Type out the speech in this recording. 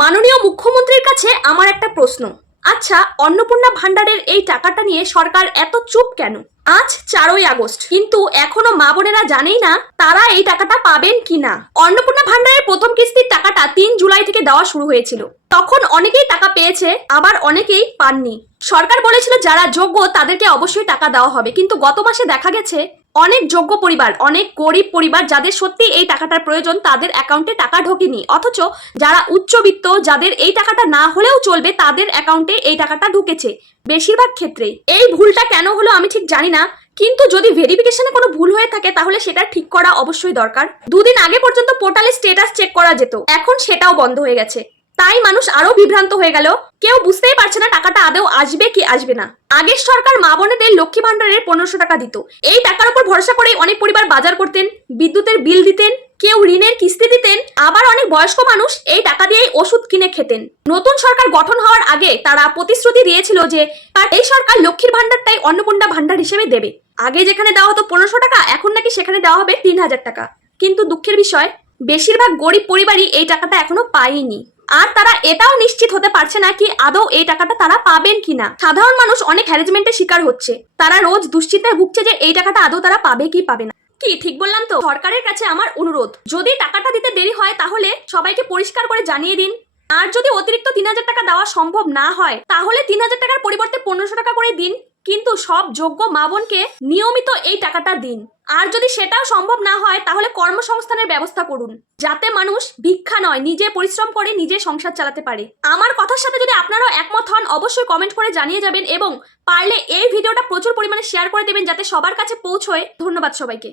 মাননীয় মুখ্যমন্ত্রীর কাছে আমার একটা প্রশ্ন। আচ্ছা, অন্নপূর্ণা ভান্ডারের এই টাকাটা নিয়ে সরকার এত চুপ কেন? আজ 4ই আগস্ট, কিন্তু এখনো মা বোনেরা জানেই না তারা এই টাকাটা পাবেন কিনা। অন্নপূর্ণা ভান্ডারের প্রথম কিস্তির টাকাটা 3 জুলাই থেকে দেওয়া শুরু হয়েছিল। তখন অনেকেই টাকা পেয়েছে, আবার অনেকেই পাননি। সরকার বলেছিল যারা যোগ্য তাদেরকে অবশ্যই টাকা দেওয়া হবে, কিন্তু গত মাসে দেখা গেছে অনেক যোগ্য পরিবার, অনেক গরিব পরিবার যাদের সত্যি এই টাকাটার প্রয়োজন তাদের অ্যাকাউন্টে টাকা ঢোকেনি, অথচ যারা উচ্চবিত্ত যাদের এই টাকাটা না হলেও চলবে তাদের অ্যাকাউন্টে এই টাকাটা ঢুকেছে বেশিরভাগ ক্ষেত্রেই। এই ভুলটা কেন হলো আমি ঠিক জানি না, কিন্তু যদি ভেরিফিকেশনে কোনো ভুল হয়ে থাকে তাহলে সেটা ঠিক করা অবশ্যই দরকার। দুদিন আগে পর্যন্ত পোর্টালে স্ট্যাটাস চেক করা যেত, এখন সেটাও বন্ধ হয়ে গেছে। তাই মানুষ আরো বিভ্রান্ত হয়ে গেল, কেউ বুঝতেই পারছে না টাকাটা আদৌ আসবে কি আসবে না। আগের সরকার মা বোনেদের লক্ষ্মী ভান্ডারের 1500 টাকা দিত। এই টাকার উপর ভরসা করে অনেক পরিবার বাজার করতেন, বিদ্যুতের বিল দিতেন, কেউ ঋণের কিস্তি দিতেন, আবার অনেক বয়স্ক মানুষ এই টাকা দিয়েই ওষুধ কিনে খেতেন। নতুন সরকার গঠন হওয়ার আগে তারা প্রতিশ্রুতি দিয়েছিল যে এই সরকার লক্ষ্মীর ভান্ডারটাই অন্নপূর্ণা ভান্ডার হিসেবে দেবে। আগে যেখানে দেওয়া হতো 1500 টাকা, এখন নাকি সেখানে দেওয়া হবে 3000 টাকা। কিন্তু দুঃখের বিষয়, বেশিরভাগ গরিব পরিবারই এই টাকাটা এখনো পায়নি। আর তারা এটাও নিশ্চিত হতে পারছে না কি আদৌ এই টাকাটা তারা পাবেন কিনা। সাধারণ মানুষ অনেক হ্যারাসমেন্টের শিকার হচ্ছে, তারা রোজ দুশ্চিন্তায় ভুগছে যে এই টাকাটা আদৌ তারা পাবে কি পাবে না। কি ঠিক বললাম তো? সরকারের কাছে আমার অনুরোধ, যদি টাকাটা দিতে দেরি হয় তাহলে সবাইকে পরিষ্কার করে জানিয়ে দিন। আর যদি অতিরিক্ত 3000 টাকা দেওয়া সম্ভব না হয় তাহলে 3000 টাকার পরিবর্তে 1500 টাকা করে দিন, কিন্তু সব যোগ্য মা বোনকে নিয়মিত এই টাকাটা দিন। আর যদি সেটাও সম্ভব না হয় তাহলে কর্মসংস্থানের ব্যবস্থা করুন, যাতে মানুষ ভিক্ষা নয় নিজে পরিশ্রম করে নিজে সংসার চালাতে পারে। আমার কথার সাথে যদি আপনারাও একমত হন অবশ্যই কমেন্ট করে জানিয়ে যাবেন, এবং পারলে এই ভিডিওটা প্রচুর পরিমাণে শেয়ার করে দেবেন যাতে সবার কাছে পৌঁছয়। ধন্যবাদ সবাইকে।